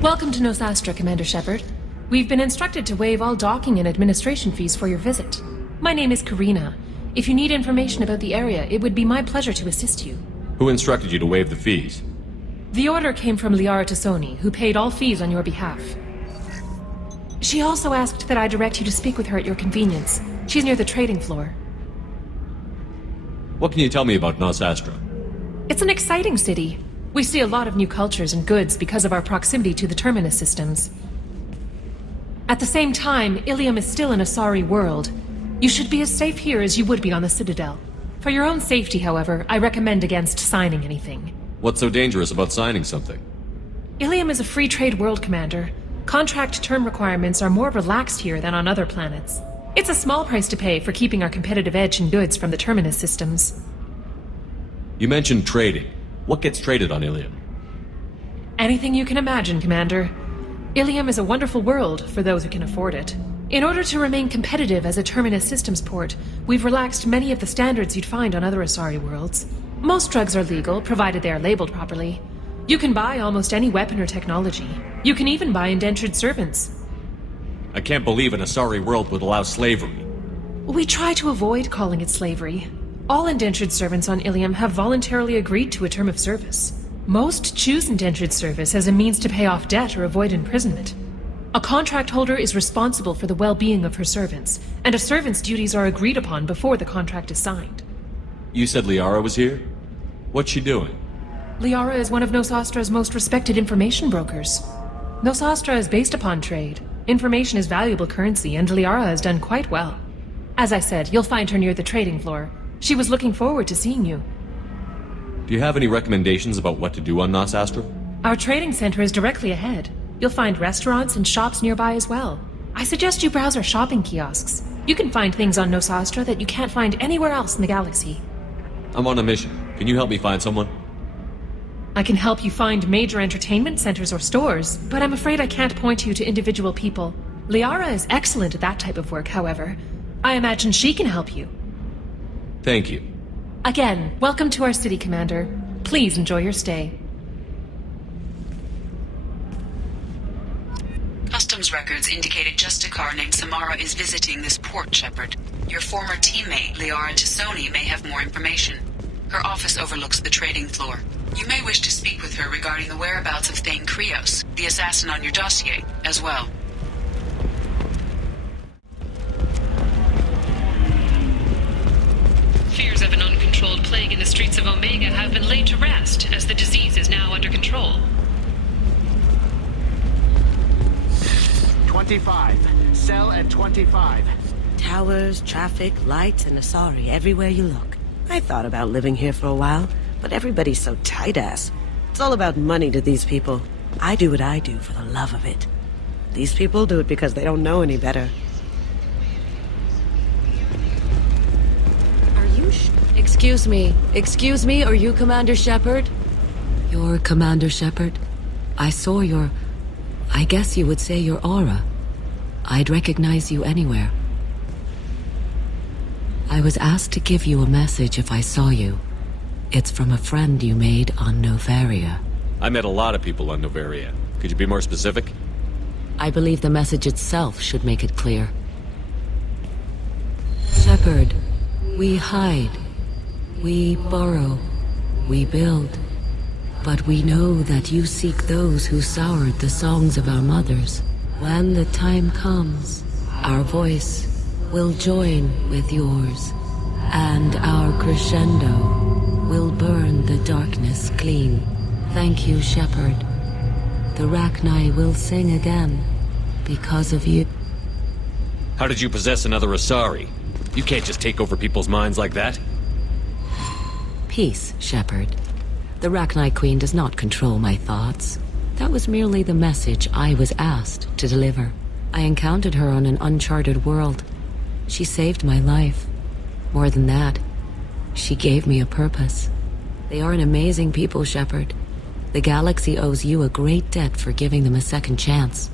Welcome to Nosastra, Commander Shepard. We've been instructed to waive all docking and administration fees for your visit. My name is Karina. If you need information about the area, it would be my pleasure to assist you. Who instructed you to waive the fees? The order came from Liara Tassoni, who paid all fees on your behalf. She also asked that I direct you to speak with her at your convenience. She's near the trading floor. What can you tell me about Nosastra? It's an exciting city. We see a lot of new cultures and goods because of our proximity to the Terminus systems. At the same time, Ilium is still an Asari world. You should be as safe here as you would be on the Citadel. For your own safety, however, I recommend against signing anything. What's so dangerous about signing something? Ilium is a free trade world, Commander. Contract term requirements are more relaxed here than on other planets. It's a small price to pay for keeping our competitive edge in goods from the Terminus systems. You mentioned trading. What gets traded on Ilium? Anything you can imagine, Commander. Ilium is a wonderful world for those who can afford it. In order to remain competitive as a Terminus systems port, we've relaxed many of the standards you'd find on other Asari worlds. Most drugs are legal, provided they are labeled properly. You can buy almost any weapon or technology. You can even buy indentured servants. I can't believe an Asari world would allow slavery. We try to avoid calling it slavery. All indentured servants on Ilium have voluntarily agreed to a term of service. Most choose indentured service as a means to pay off debt or avoid imprisonment. A contract holder is responsible for the well-being of her servants, and a servant's duties are agreed upon before the contract is signed. You said Liara was here? What's she doing? Liara is one of Nosastra's most respected information brokers. Nosastra is based upon trade. Information is valuable currency, and Liara has done quite well. As I said, you'll find her near the trading floor. She was looking forward to seeing you. Do you have any recommendations about what to do on Nosastra? Our trading center is directly ahead. You'll find restaurants and shops nearby as well. I suggest you browse our shopping kiosks. You can find things on Nosastra that you can't find anywhere else in the galaxy. I'm on a mission. Can you help me find someone? I can help you find major entertainment centers or stores, but I'm afraid I can't point you to individual people. Liara is excellent at that type of work, however. I imagine she can help you. Thank you. Again, welcome to our city, Commander. Please enjoy your stay. Customs records indicated just a car named Samara is visiting this port, Shepard. Your former teammate, Liara Tassoni, may have more information. Her office overlooks the trading floor. You may wish to speak with her regarding the whereabouts of Thane Krios, the assassin on your dossier, as well. Fears of an uncontrolled plague in the streets of Omega have been laid to rest, as the disease is now under control. 25. Cell at 25. Towers, traffic, lights, and Asari everywhere you look. I thought about living here for a while, but everybody's so tight-ass. It's all about money to these people. I do what I do for the love of it. These people do it because they don't know any better. Excuse me, are you Commander Shepard? You're Commander Shepard? I saw I guess you would say your aura. I'd recognize you anywhere. I was asked to give you a message if I saw you. It's from a friend you made on Novaria. I met a lot of people on Novaria. Could you be more specific? I believe the message itself should make it clear. Shepard, we hide. We borrow, we build, but we know that you seek those who soured the songs of our mothers. When the time comes, our voice will join with yours, and our crescendo will burn the darkness clean. Thank you, Shepard. the Rachni will sing again. Because of you. How did you possess another Asari? You can't just take over people's minds like that. Peace, Shepard. The Rachni Queen does not control my thoughts. That was merely the message I was asked to deliver. I encountered her on an uncharted world. She saved my life. More than that, she gave me a purpose. They are an amazing people, Shepard. The galaxy owes you a great debt for giving them a second chance.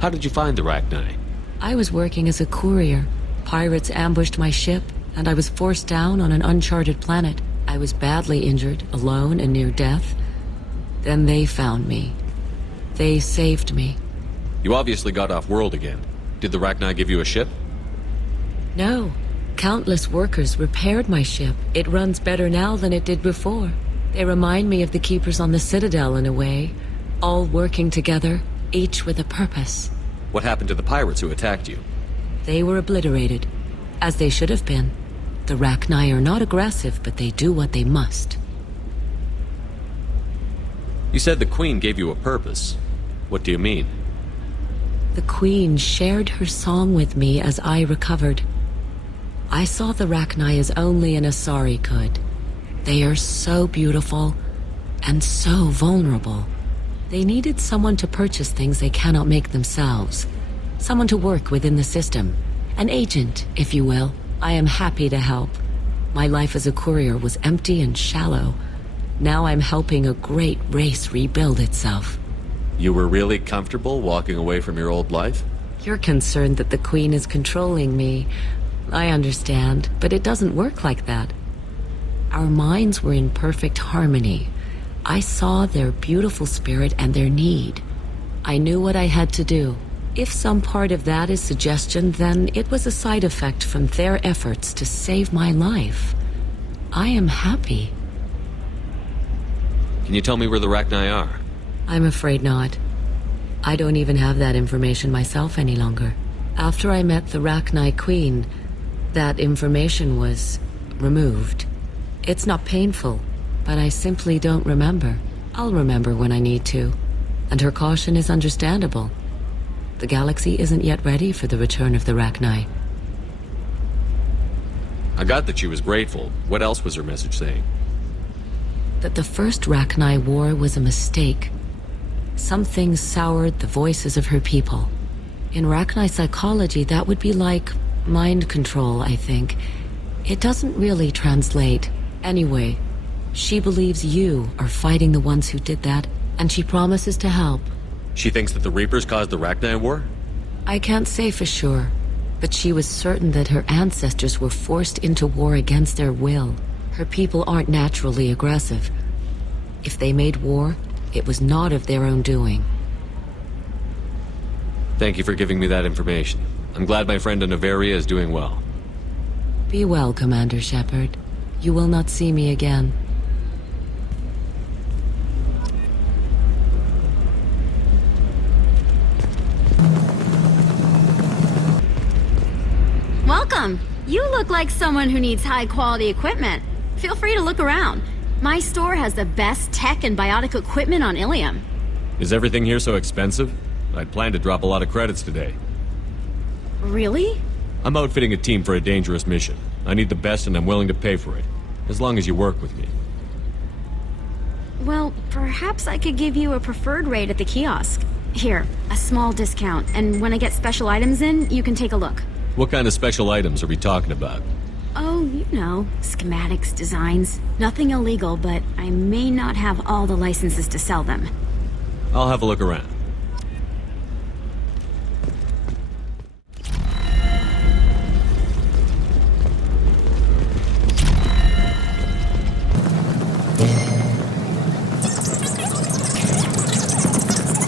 How did you find the Rachni? I was working as a courier. Pirates ambushed my ship, and I was forced down on an uncharted planet. I was badly injured, alone and near death. Then they found me. They saved me. You obviously got off world again. Did the Rachni give you a ship? No. Countless workers repaired my ship. It runs better now than it did before. They remind me of the Keepers on the Citadel in a way. All working together, each with a purpose. What happened to the pirates who attacked you? They were obliterated, as they should have been. The Rachni are not aggressive, but they do what they must. You said the Queen gave you a purpose. What do you mean? The Queen shared her song with me as I recovered. I saw the Rachni as only an Asari could. They are so beautiful and so vulnerable. They needed someone to purchase things they cannot make themselves. Someone to work within the system. An agent, if you will. I am happy to help. My life as a courier was empty and shallow. Now I'm helping a great race rebuild itself. You were really comfortable walking away from your old life? You're concerned that the Queen is controlling me. I understand, but it doesn't work like that. Our minds were in perfect harmony. I saw their beautiful spirit and their need. I knew what I had to do. If some part of that is suggestion, then it was a side effect from their efforts to save my life. I am happy. Can you tell me where the Rachni are? I'm afraid not. I don't even have that information myself any longer. After I met the Rachni Queen, that information was removed. It's not painful, but I simply don't remember. I'll remember when I need to, and her caution is understandable. The galaxy isn't yet ready for the return of the Rachni. I got that she was grateful. What else was her message saying? That the first Rachni war was a mistake. Something soured the voices of her people. In Rachni psychology, that would be like mind control, I think. It doesn't really translate. Anyway, she believes you are fighting the ones who did that, and she promises to help. She thinks that the Reapers caused the Rachni war? I can't say for sure, but she was certain that her ancestors were forced into war against their will. Her people aren't naturally aggressive. If they made war, it was not of their own doing. Thank you for giving me that information. I'm glad my friend in Noveria is doing well. Be well, Commander Shepard. You will not see me again. Welcome! You look like someone who needs high-quality equipment. Feel free to look around. My store has the best tech and biotic equipment on Ilium. Is everything here so expensive? I'd planned to drop a lot of credits today. Really? I'm outfitting a team for a dangerous mission. I need the best and I'm willing to pay for it. As long as you work with me. Well, perhaps I could give you a preferred rate at the kiosk. Here, a small discount, and when I get special items in, you can take a look. What kind of special items are we talking about? Oh, you know, schematics, designs. Nothing illegal, but I may not have all the licenses to sell them. I'll have a look around.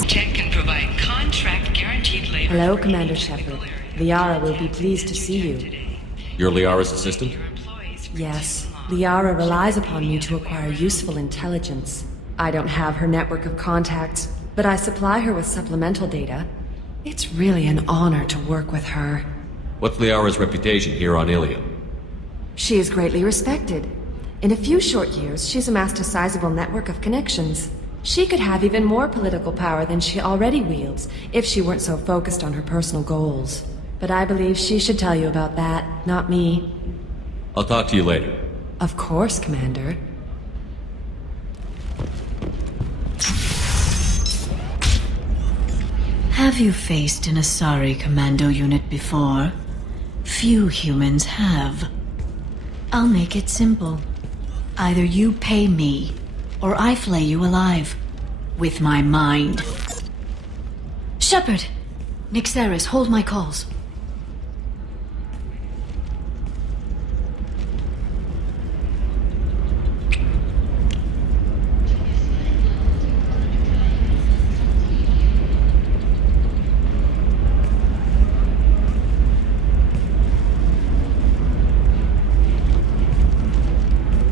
Tech can provide contract guaranteed labor. Hello, Commander Shepard. Liara will be pleased to see you. You're Liara's assistant? Yes, Liara relies upon me to acquire useful intelligence. I don't have her network of contacts, but I supply her with supplemental data. It's really an honor to work with her. What's Liara's reputation here on Ilium? She is greatly respected. In a few short years, she's amassed a sizable network of connections. She could have even more political power than she already wields if she weren't so focused on her personal goals. But I believe she should tell you about that, not me. I'll talk to you later. Of course, Commander. Have you faced an Asari commando unit before? Few humans have. I'll make it simple. Either you pay me, or I flay you alive. With my mind. Shepard! Nixeris, hold my calls.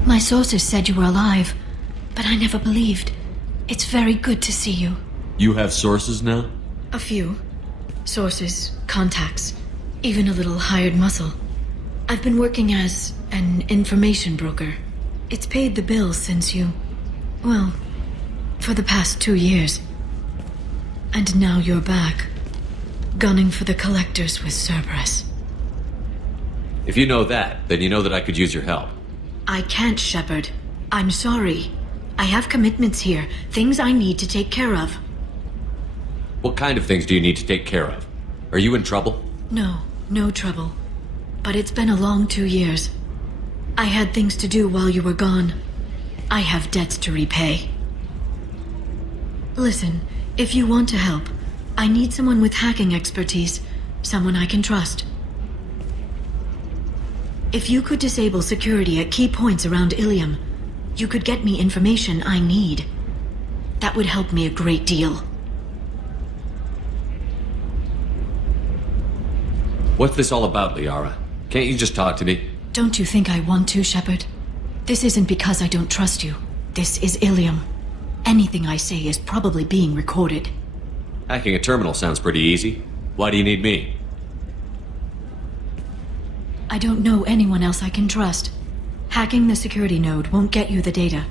My sources said you were alive, but I never believed. It's very good to see you. You have sources now? A few. Sources, contacts, even a little hired muscle. I've been working as an information broker. It's paid the bills since you... well, for the past 2 years. And now you're back, gunning for the collectors with Cerberus. If you know that, then you know that I could use your help. I can't, Shepard. I'm sorry. I have commitments here, things I need to take care of. What kind of things do you need to take care of? Are you in trouble? No, no trouble. But it's been a long 2 years. I had things to do while you were gone. I have debts to repay. Listen, if you want to help, I need someone with hacking expertise, someone I can trust. If you could disable security at key points around Ilium, you could get me information I need. That would help me a great deal. What's this all about, Liara? Can't you just talk to me? Don't you think I want to, Shepard? This isn't because I don't trust you. This is Ilium. Anything I say is probably being recorded. Hacking a terminal sounds pretty easy. Why do you need me? I don't know anyone else I can trust. Hacking the security node won't get you the data.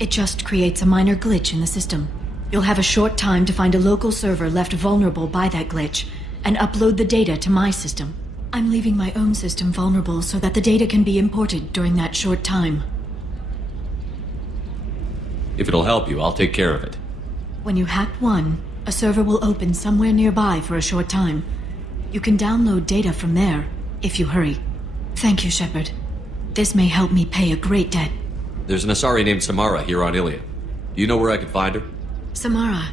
It just creates a minor glitch in the system. You'll have a short time to find a local server left vulnerable by that glitch, and upload the data to my system. I'm leaving my own system vulnerable so that the data can be imported during that short time. If it'll help you, I'll take care of it. When you hack one, a server will open somewhere nearby for a short time. You can download data from there, if you hurry. Thank you, Shepard. This may help me pay a great debt. There's an Asari named Samara here on Ilium. Do you know where I could find her? Samara?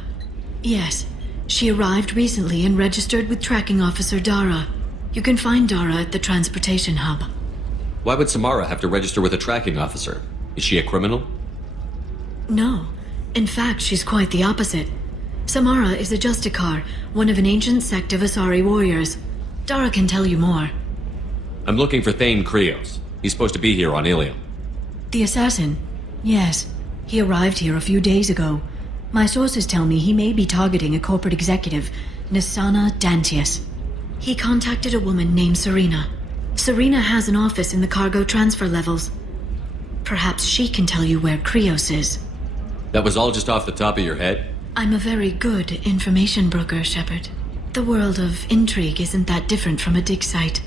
Yes. She arrived recently and registered with Tracking Officer Dara. You can find Dara at the transportation hub. Why would Samara have to register with a tracking officer? Is she a criminal? No. In fact, she's quite the opposite. Samara is a Justicar, one of an ancient sect of Asari warriors. Dara can tell you more. I'm looking for Thane Krios. He's supposed to be here on Ilium. The assassin? Yes. He arrived here a few days ago. My sources tell me he may be targeting a corporate executive, Nisana Dantius. He contacted a woman named Serena. Serena has an office in the cargo transfer levels. Perhaps she can tell you where Krios is. That was all just off the top of your head? I'm a very good information broker, Shepard. The world of intrigue isn't that different from a dig site,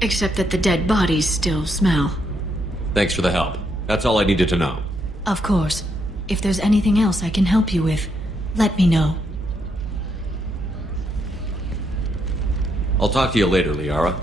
except that the dead bodies still smell. Thanks for the help. That's all I needed to know. Of course. If there's anything else I can help you with, let me know. I'll talk to you later, Liara.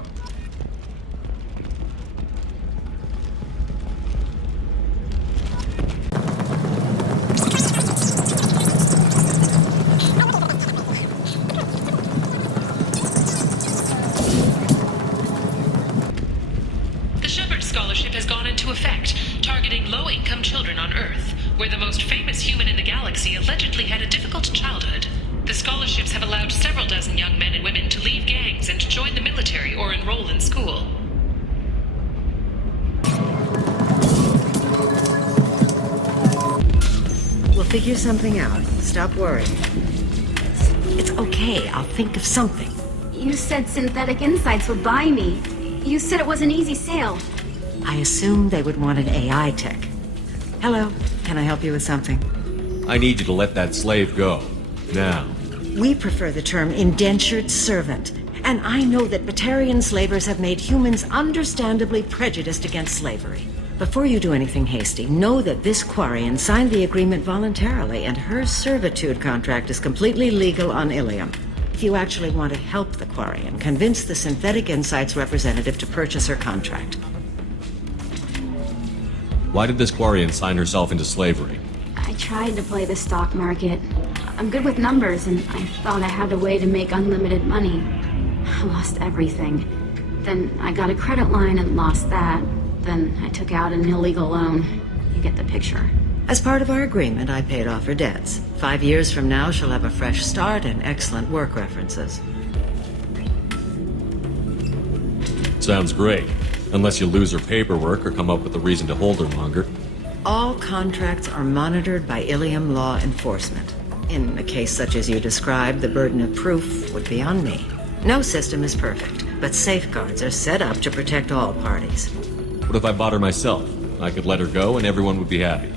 The Shepard Scholarship has gone into effect, targeting low-income children on Earth, where the most famous human in the galaxy allegedly had a difficult childhood. The scholarships have allowed several dozen young men and women to leave gangs and join the military or enroll in school. We'll figure something out. Stop worrying. It's okay. I'll think of something. You said Synthetic Insights would buy me. You said it was an easy sale. I assumed they would want an AI tech. Hello. Can I help you with something? I need you to let that slave go. Now. We prefer the term indentured servant. And I know that Batarian slavers have made humans understandably prejudiced against slavery. Before you do anything hasty, know that this Quarian signed the agreement voluntarily, and her servitude contract is completely legal on Ilium. If you actually want to help the Quarian, convince the Synthetic Insights representative to purchase her contract. Why did this Quarian sign herself into slavery? I tried to play the stock market. I'm good with numbers, and I thought I had a way to make unlimited money. I lost everything. Then I got a credit line and lost that. Then I took out an illegal loan. You get the picture. As part of our agreement, I paid off her debts. 5 years from now, she'll have a fresh start and excellent work references. Sounds great. Unless you lose her paperwork or come up with a reason to hold her longer. All contracts are monitored by Ilium law enforcement. In a case such as you described, the burden of proof would be on me. No system is perfect, but safeguards are set up to protect all parties. What if I bought her myself? I could let her go and everyone would be happy.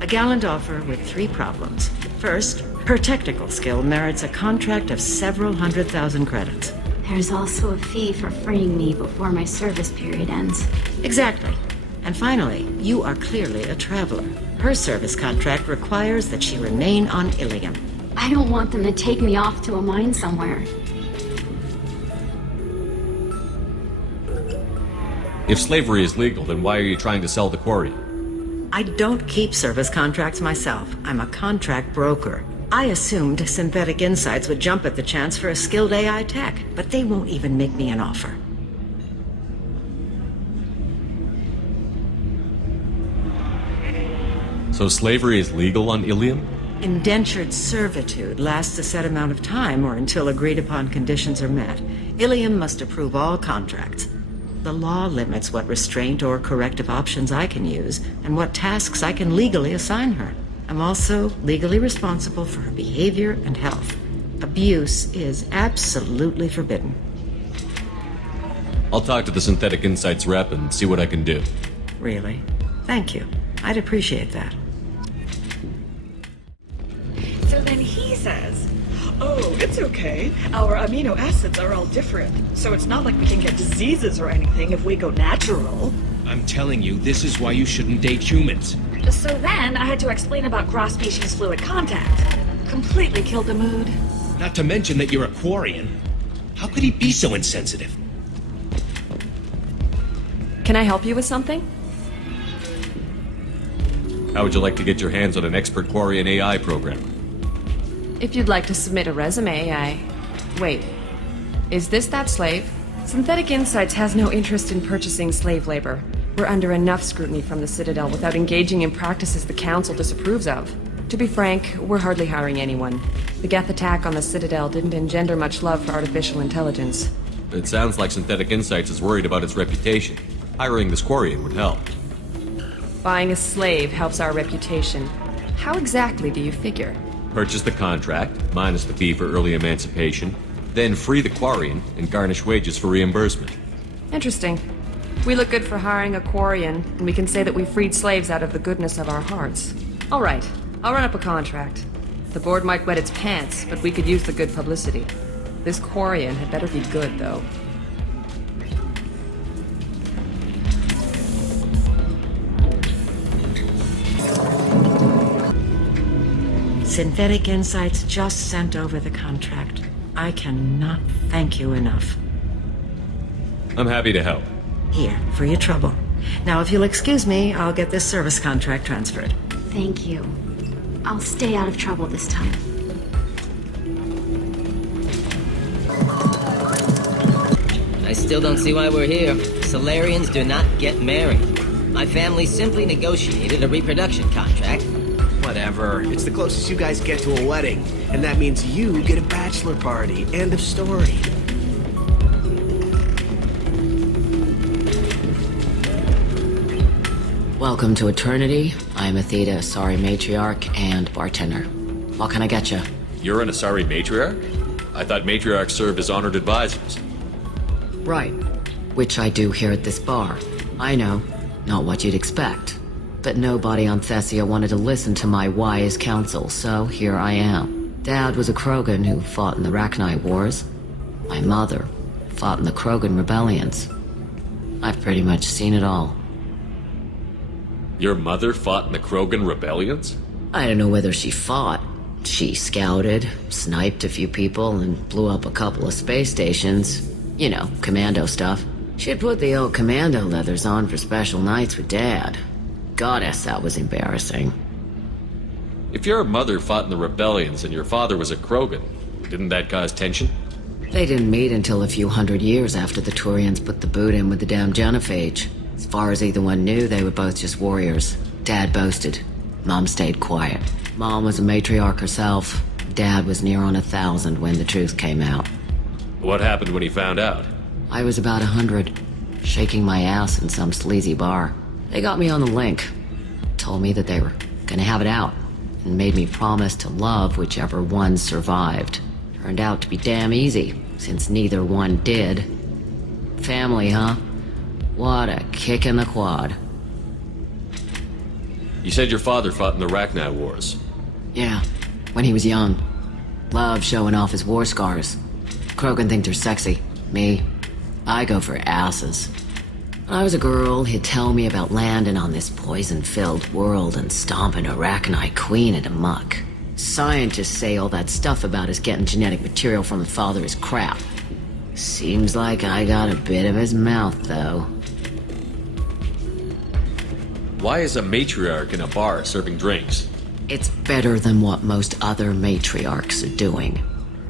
A gallant offer with 3 problems. First, her technical skill merits a contract of several 100,000 credits. There's also a fee for freeing me before my service period ends. Exactly. And finally, you are clearly a traveler. Her service contract requires that she remain on Ilium. I don't want them to take me off to a mine somewhere. If slavery is legal, then why are you trying to sell the quarry? I don't keep service contracts myself. I'm a contract broker. I assumed Synthetic Insights would jump at the chance for a skilled AI tech, but they won't even make me an offer. So slavery is legal on Ilium? Indentured servitude lasts a set amount of time or until agreed-upon conditions are met. Ilium must approve all contracts. The law limits what restraint or corrective options I can use and what tasks I can legally assign her. I'm also legally responsible for her behavior and health. Abuse is absolutely forbidden. I'll talk to the Synthetic Insights rep and see what I can do. Really? Thank you. I'd appreciate that. So then he says, oh, it's okay. Our amino acids are all different, so it's not like we can get diseases or anything if we go natural. I'm telling you, this is why you shouldn't date humans. So then I had to explain about cross-species fluid contact. Completely killed the mood. Not to mention that you're a Quarian. How could he be so insensitive? Can I help you with something? How would you like to get your hands on an expert Quarian AI program? If you'd like to submit a resume, Wait. Is this that slave? Synthetic Insights has no interest in purchasing slave labor. We're under enough scrutiny from the Citadel without engaging in practices the Council disapproves of. To be frank, we're hardly hiring anyone. The Geth attack on the Citadel didn't engender much love for artificial intelligence. It sounds like Synthetic Insights is worried about its reputation. Hiring this Quarian would help. Buying a slave helps our reputation. How exactly do you figure? Purchase the contract, minus the fee for early emancipation, then free the Quarian and garnish wages for reimbursement. Interesting. We look good for hiring a Quarian, and we can say that we freed slaves out of the goodness of our hearts. All right, I'll run up a contract. The board might wet its pants, but we could use the good publicity. This Quarian had better be good, though. Synthetic Insights just sent over the contract. I cannot thank you enough. I'm happy to help. Here, for your trouble. Now, if you'll excuse me, I'll get this service contract transferred. Thank you. I'll stay out of trouble this time. I still don't see why we're here. Solarians do not get married. My family simply negotiated a reproduction contract. Whatever. It's the closest you guys get to a wedding. And that means you get a bachelor party. End of story. Welcome to Eternity. I am a Theta Asari matriarch and bartender. What can I get you? You're an Asari matriarch? I thought matriarchs served as honored advisors. Right. Which I do here at this bar. I know. Not what you'd expect. But nobody on Thessia wanted to listen to my wise counsel, so here I am. Dad was a Krogan who fought in the Rachni Wars. My mother fought in the Krogan rebellions. I've pretty much seen it all. Your mother fought in the Krogan rebellions? I don't know whether she fought. She scouted, sniped a few people, and blew up a couple of space stations. You know, commando stuff. She'd put the old commando leathers on for special nights with Dad. Goddess, that was embarrassing. If your mother fought in the rebellions and your father was a Krogan, didn't that cause tension? They didn't meet until a few hundred years after the Turians put the boot in with the damn genophage. As far as either one knew, they were both just warriors. Dad boasted. Mom stayed quiet. Mom was a matriarch herself. Dad was near on 1,000 when the truth came out. What happened when he found out? I was about 100, shaking my ass in some sleazy bar. They got me on the link. Told me that they were gonna have it out, and made me promise to love whichever one survived. Turned out to be damn easy, since neither one did. Family, huh? What a kick in the quad. You said your father fought in the Rachni Wars. Yeah, when he was young. Loved showing off his war scars. Krogan think they're sexy. Me, I go for asses. When I was a girl, he'd tell me about landing on this poison-filled world and stomping a Rachni queen into muck. Scientists say all that stuff about us getting genetic material from the father is crap. Seems like I got a bit of his mouth, though. Why is a matriarch in a bar serving drinks? It's better than what most other matriarchs are doing.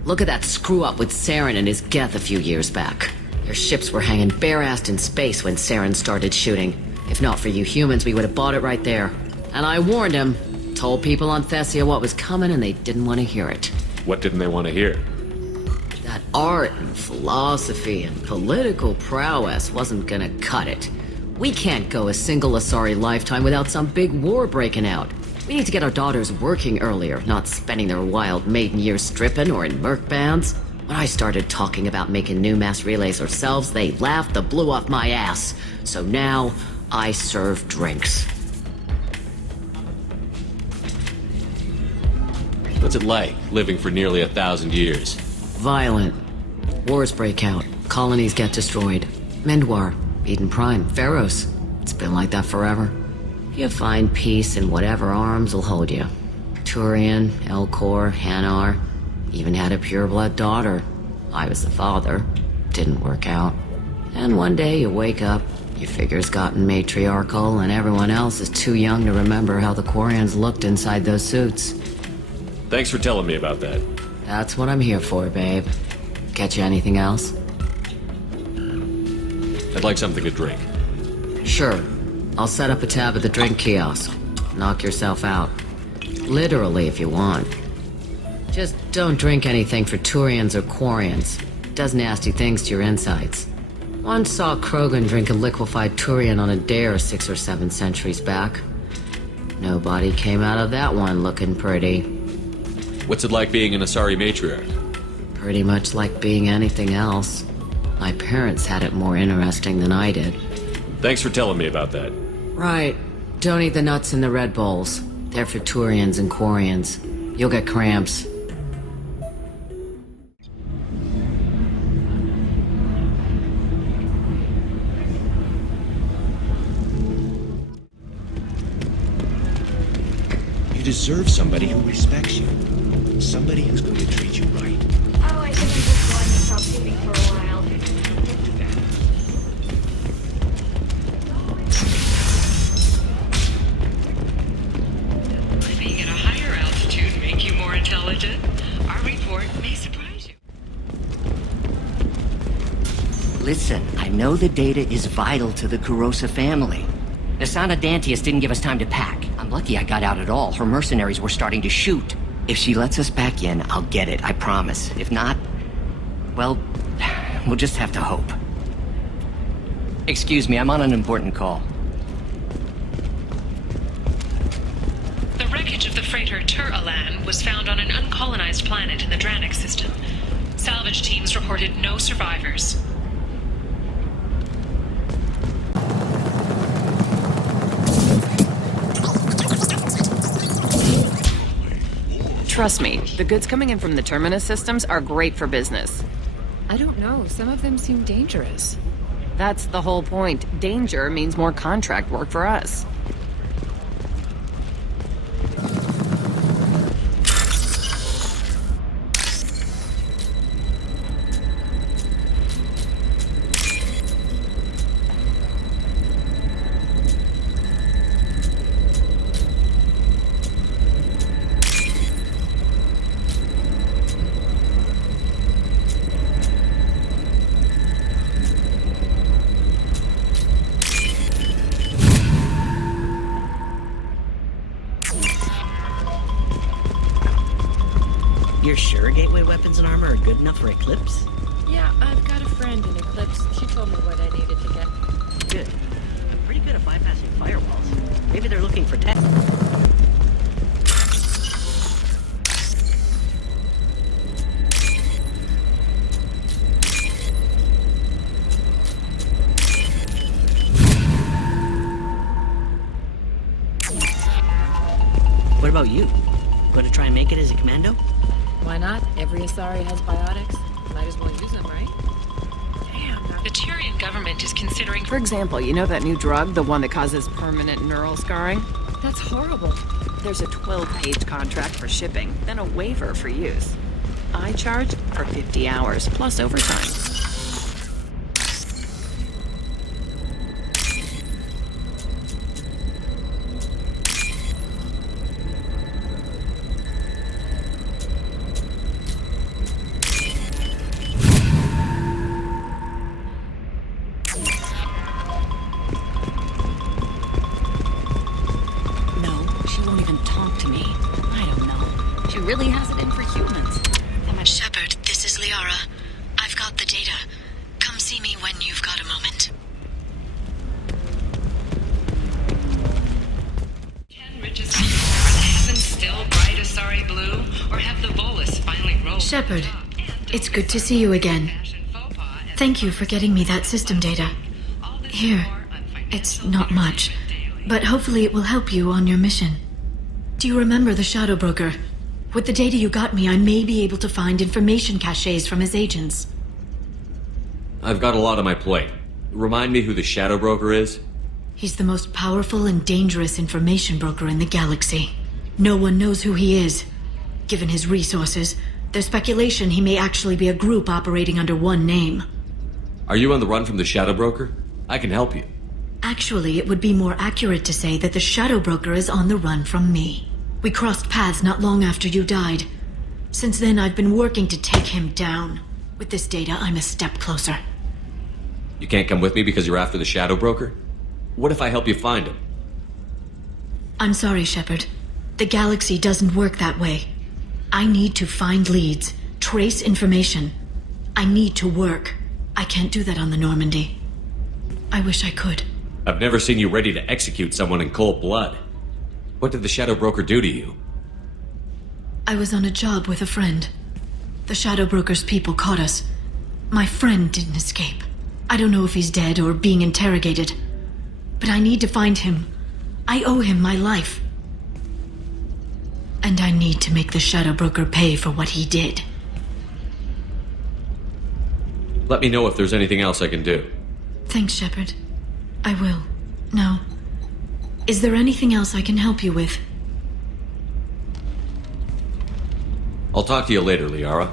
Look at that screw-up with Saren and his Geth a few years back. Their ships were hanging bare-assed in space when Saren started shooting. If not for you humans, we would have bought it right there. And I warned him. Told people on Thessia what was coming and they didn't want to hear it. What didn't they want to hear? That art and philosophy and political prowess wasn't gonna cut it. We can't go a single Asari lifetime without some big war breaking out. We need to get our daughters working earlier, not spending their wild maiden years stripping or in merc bands. When I started talking about making new mass relays ourselves, they laughed the blue off my ass. So now, I serve drinks. What's it like, living for nearly 1,000 years? Violent. Wars break out. Colonies get destroyed. Mendwar, Eden Prime, Pharaohs. It's been like that forever. You find peace in whatever arms will hold you. Turian, Elcor, Hanar. Even had a pureblood daughter. I was the father. Didn't work out. And one day you wake up, your figure's gotten matriarchal, and everyone else is too young to remember how the Quarians looked inside those suits. Thanks for telling me about that. That's what I'm here for, babe. Get you anything else? I'd like something to drink. Sure. I'll set up a tab at the drink kiosk. Knock yourself out. Literally, if you want. Just don't drink anything for Turians or Quarians. Does nasty things to your insides. Once saw Krogan drink a liquefied Turian on a dare 6 or 7 centuries back. Nobody came out of that one looking pretty. What's it like being an Asari matriarch? Pretty much like being anything else. My parents had it more interesting than I did. Thanks for telling me about that. Right. Don't eat the nuts in the Red Bowls. They're for Turians and Quarians. You'll get cramps. You deserve somebody who respects you. Somebody who's going to treat you right. Oh, I think I'm just going to stop shooting for a while. Don't do that. Living at a higher altitude make you more intelligent? Our report may surprise you. Listen, I know the data is vital to the Kurosa family. Nasana Dantius didn't give us time to pack. I'm lucky I got out at all. Her mercenaries were starting to shoot. If she lets us back in, I'll get it, I promise. If not, well, we'll just have to hope. Excuse me, I'm on an important call. The wreckage of the freighter Tur-Alan was found on an uncolonized planet in the Dranik system. Salvage teams reported no survivors. Trust me, the goods coming in from the Terminus systems are great for business. I don't know. Some of them seem dangerous. That's the whole point. Danger means more contract work for us. You're sure gateway weapons and armor are good enough for Eclipse? Yeah, I've got a friend in Eclipse. She told me what I needed to get. Good. I'm pretty good at bypassing firewalls. Maybe they're looking for tech. What about you? Going to try and make it as a commando? Why not? Every Asari has biotics. Might as well use them, right? Damn, the Tyrian government is considering... For example, you know that new drug, the one that causes permanent neural scarring? That's horrible. There's a 12-page contract for shipping, then a waiver for use. I charge for 50 hours, plus overtime. Really has it in for humans. Shepard, this is Liara. I've got the data. Come see me when you've got a moment. Can riches are the heavens still bright Asari blue, or have the Volus finally rolled? Shepard, it's good to see you again. Thank you for getting me that system data. Here, it's not much, but hopefully it will help you on your mission. Do you remember the Shadow Broker? With the data you got me, I may be able to find information caches from his agents. I've got a lot on my plate. Remind me who the Shadow Broker is? He's the most powerful and dangerous information broker in the galaxy. No one knows who he is. Given his resources, there's speculation he may actually be a group operating under one name. Are you on the run from the Shadow Broker? I can help you. Actually, it would be more accurate to say that the Shadow Broker is on the run from me. We crossed paths not long after you died. Since then, I've been working to take him down. With this data, I'm a step closer. You can't come with me because you're after the Shadow Broker? What if I help you find him? I'm sorry, Shepard. The galaxy doesn't work that way. I need to find leads, trace information. I need to work. I can't do that on the Normandy. I wish I could. I've never seen you ready to execute someone in cold blood. What did the Shadow Broker do to you? I was on a job with a friend. The Shadow Broker's people caught us. My friend didn't escape. I don't know if he's dead or being interrogated. But I need to find him. I owe him my life. And I need to make the Shadow Broker pay for what he did. Let me know if there's anything else I can do. Thanks, Shepard. I will. Now, is there anything else I can help you with? I'll talk to you later, Liara.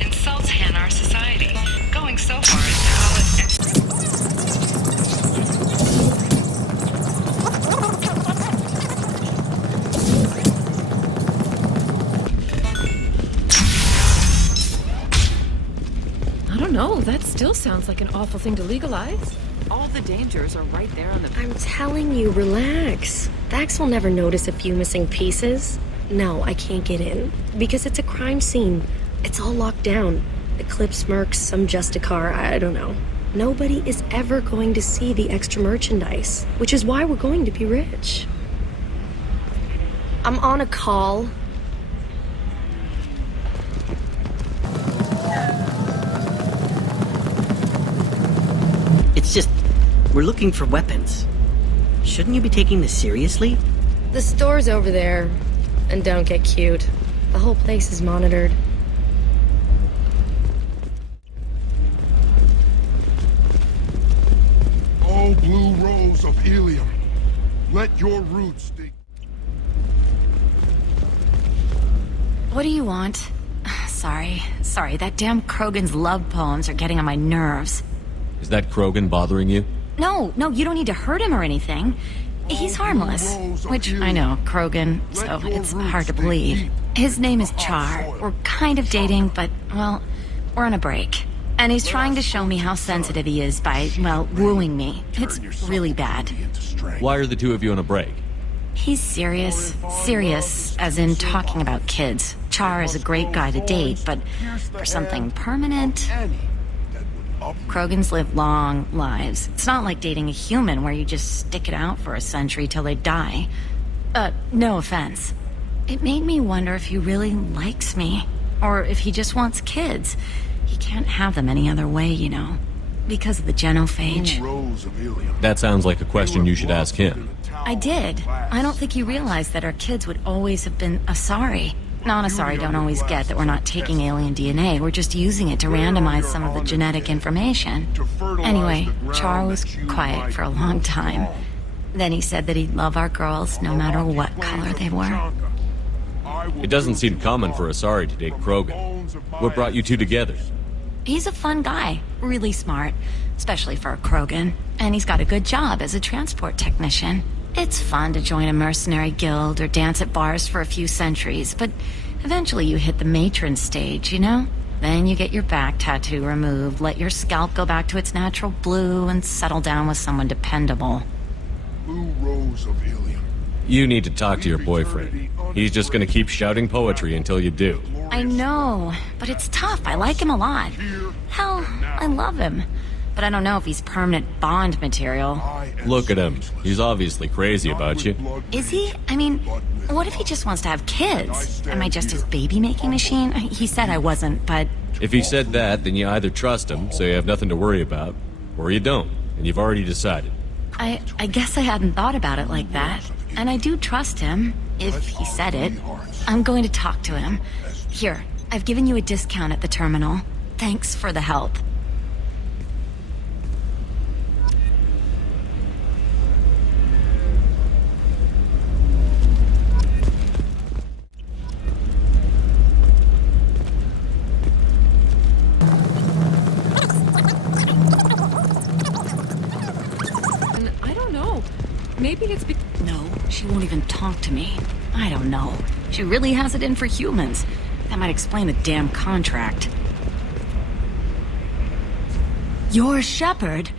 Insults Hanar society, going so far as to call it I don't know, that still sounds like an awful thing to legalize. All the dangers are right there on the... I'm telling you, relax. Vax will never notice a few missing pieces. No, I can't get in. Because it's a crime scene. It's all locked down. Eclipse mercs, some Justicar, I don't know. Nobody is ever going to see the extra merchandise. Which is why we're going to be rich. I'm on a call. It's just We're looking for weapons. Shouldn't you be taking this seriously? The store's over there. And don't get cute. The whole place is monitored. Oh, blue rose of Ilium, let your roots dig. What do you want? Sorry, that damn Krogan's love poems are getting on my nerves. Is that Krogan bothering you? No, you don't need to hurt him or anything. He's harmless. Which, I know, Krogan, so it's hard to believe. His name is Char. We're kind of dating, but, well, we're on a break. And he's trying to show me how sensitive he is by, well, wooing me. It's really bad. Why are the two of you on a break? He's serious. Serious, as in talking about kids. Char is a great guy to date, but for something permanent... Krogans live long lives. It's not like dating a human where you just stick it out for a century till they die. No offense. It made me wonder if he really likes me, or if he just wants kids. He can't have them any other way, you know, because of the genophage. That sounds like a question you should ask him. I did. I don't think he realized that our kids would always have been Asari. Non-Asari don't always get that we're not taking alien DNA, we're just using it to randomize some of the genetic information. Anyway, Char was quiet for a long time. Then he said that he'd love our girls no matter what color they were. It doesn't seem common for Asari to date Krogan. What brought you two together? He's a fun guy, really smart, especially for a Krogan, and he's got a good job as a transport technician. It's fun to join a mercenary guild or dance at bars for a few centuries, but eventually you hit the matron stage, you know? Then you get your back tattoo removed, let your scalp go back to its natural blue, and settle down with someone dependable. Blue rose of Ilium. You need to talk to your boyfriend. He's just gonna keep shouting poetry until you do. I know, but it's tough. I like him a lot. Hell, I love him. But I don't know if he's permanent Bond material. Look at him. He's obviously crazy about you. Is he? I mean, what if he just wants to have kids? Am I just his baby-making machine? He said I wasn't, but... If he said that, then you either trust him, so you have nothing to worry about, or you don't, and you've already decided. I guess I hadn't thought about it like that. And I do trust him, if he said it. I'm going to talk to him. Here, I've given you a discount at the terminal. Thanks for the help. Maybe it's No, she won't even talk to me. I don't know. She really has it in for humans. That might explain the damn contract. You're Shepard.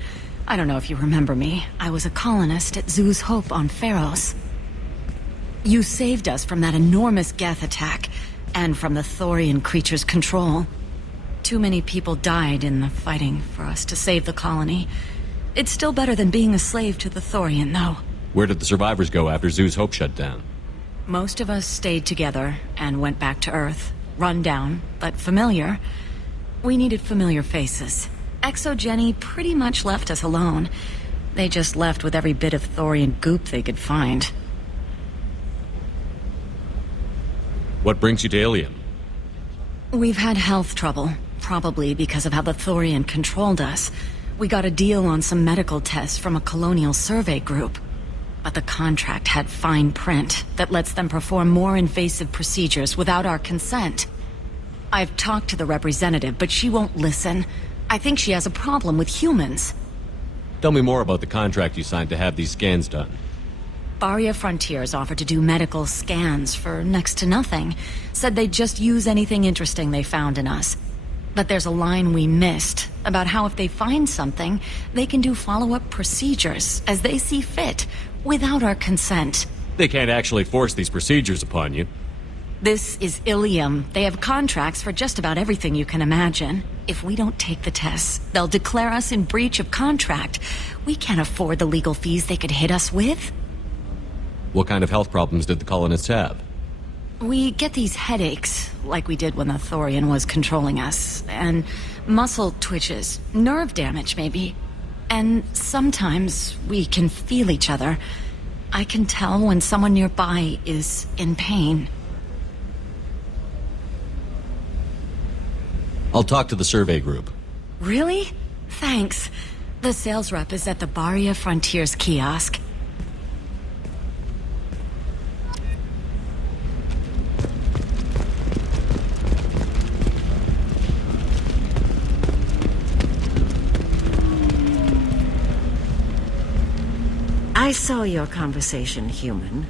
I don't know if you remember me. I was a colonist at Zoo's Hope on Pharos. You saved us from that enormous Geth attack, and from the Thorian creature's control. Too many people died in the fighting for us to save the colony. It's still better than being a slave to the Thorian, though. Where did the survivors go after Zoo's Hope shut down? Most of us stayed together and went back to Earth. Run down, but familiar. We needed familiar faces. Exogeny pretty much left us alone. They just left with every bit of Thorian goop they could find. What brings you to Ilium? We've had health trouble, probably because of how the Thorian controlled us. We got a deal on some medical tests from a colonial survey group. But the contract had fine print that lets them perform more invasive procedures without our consent. I've talked to the representative, but she won't listen. I think she has a problem with humans. Tell me more about the contract you signed to have these scans done. Barria Frontiers offered to do medical scans for next to nothing. Said they'd just use anything interesting they found in us. But there's a line we missed about how if they find something, they can do follow-up procedures as they see fit, without our consent. They can't actually force these procedures upon you. This is Ilium. They have contracts for just about everything you can imagine. If we don't take the tests, they'll declare us in breach of contract. We can't afford the legal fees they could hit us with. What kind of health problems did the colonists have? We get these headaches, like we did when the Thorian was controlling us, and muscle twitches, nerve damage maybe. And sometimes we can feel each other. I can tell when someone nearby is in pain. I'll talk to the survey group. Really? Thanks. The sales rep is at the Baria Frontiers kiosk. I saw your conversation, human.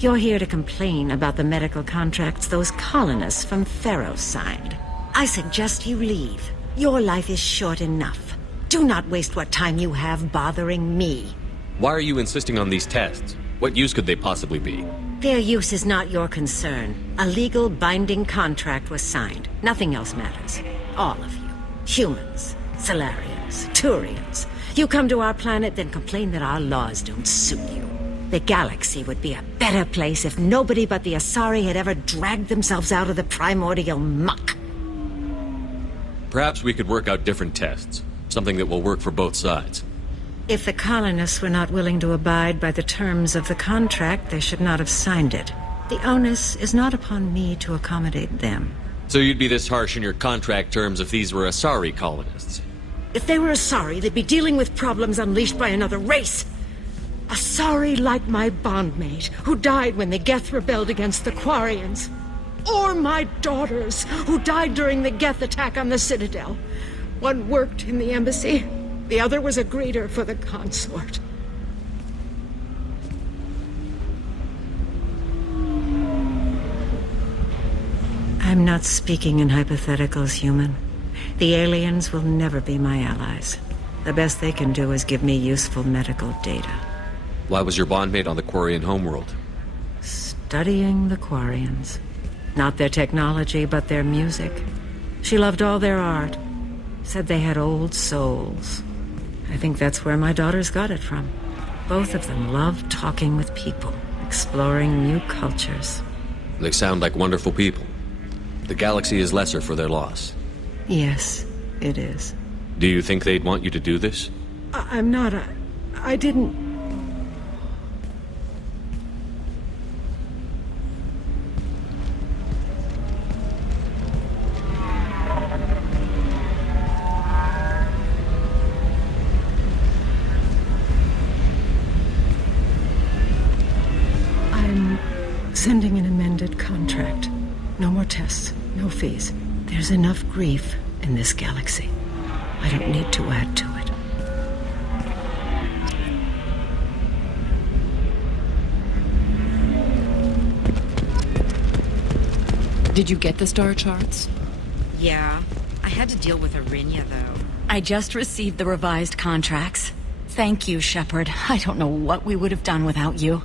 You're here to complain about the medical contracts those colonists from Theros signed. I suggest you leave. Your life is short enough. Do not waste what time you have bothering me. Why are you insisting on these tests? What use could they possibly be? Their use is not your concern. A legal binding contract was signed. Nothing else matters. All of you. Humans, Solarians, Turians. You come to our planet, then complain that our laws don't suit you. The galaxy would be a better place if nobody but the Asari had ever dragged themselves out of the primordial muck. Perhaps we could work out different tests. Something that will work for both sides. If the colonists were not willing to abide by the terms of the contract, they should not have signed it. The onus is not upon me to accommodate them. So you'd be this harsh in your contract terms if these were Asari colonists? If they were Asari, they'd be dealing with problems unleashed by another race. Asari like my bondmate, who died when the Geth rebelled against the Quarians. Or my daughters, who died during the Geth attack on the Citadel. One worked in the embassy, the other was a greeter for the consort. I'm not speaking in hypotheticals, human. The aliens will never be my allies. The best they can do is give me useful medical data. Why was your bondmate on the Quarian homeworld? Studying the Quarians. Not their technology, but their music. She loved all their art. Said they had old souls. I think that's where my daughters got it from. Both of them loved talking with people, exploring new cultures. They sound like wonderful people. The galaxy is lesser for their loss. Yes, it is. Do you think they'd want you to do this? I'm not. I didn't. I'm sending an amended contract. No more tests, no fees. There's enough grief in this galaxy. I don't need to add to it. Did you get the star charts? Yeah. I had to deal with Arinya, though. I just received the revised contracts. Thank you, Shepard. I don't know what we would have done without you.